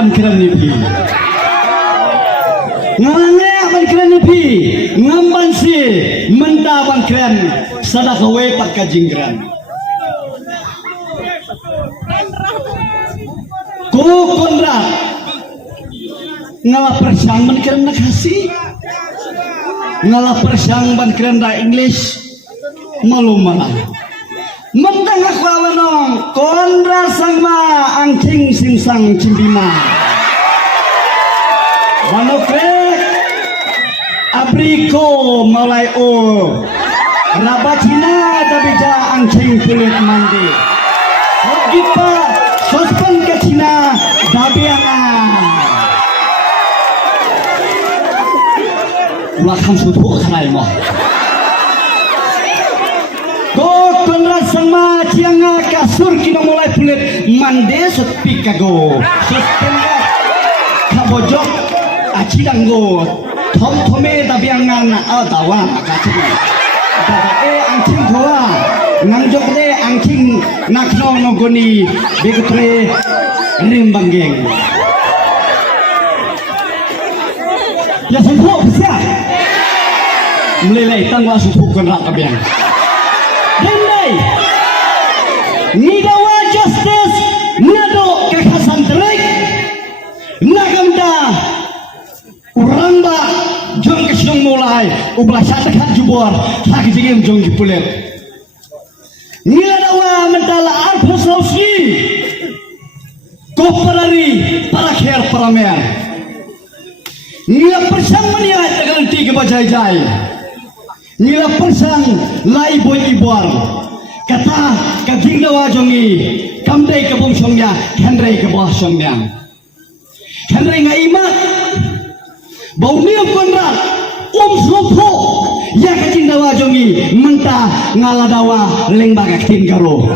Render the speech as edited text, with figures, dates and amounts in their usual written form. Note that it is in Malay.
ban keren nipi ngalangnya ban keren nipi ngamban si menda ban keren sadak we pakai jingkran ku konrat ngalah persang ban keren nak kasih ngalah persang ban keren da English malu malah mentang aku awanong konra sangma angking singsang cimbima wanokre abriko malai o rabacina dabija angking kulit mandi gipa sospan ke Cina dabianga ulakam sutu kanai mo konra sama cianga kasur kino mulai pulit mande sepi kago sepenga kabojok acidanggo tom tome dabiangan dawa kacu dada angking goa nangjok de angking nakno nogoni begutre rimbanggeng ya suku bisa melelai tangwa suku konra kabiang Dendai Nidawa justice Nado kekasan terik Nagamda Uramba Jom kesidong mulai Ublah satakan jubor Hak jingim jong jipulet Niladawa mentala arpa sausi Koparari para kher paramer Nila persang meniat Tegal tiga bajai-jai Nila persang lai boy ibuar kata kaging dawa jongi kamdai kabung songnya hendrai kabah songnya hendrai ngaima bau niam konrat slopo ya kaging dawa jongi mentah ngala dawa leng bagak tin garo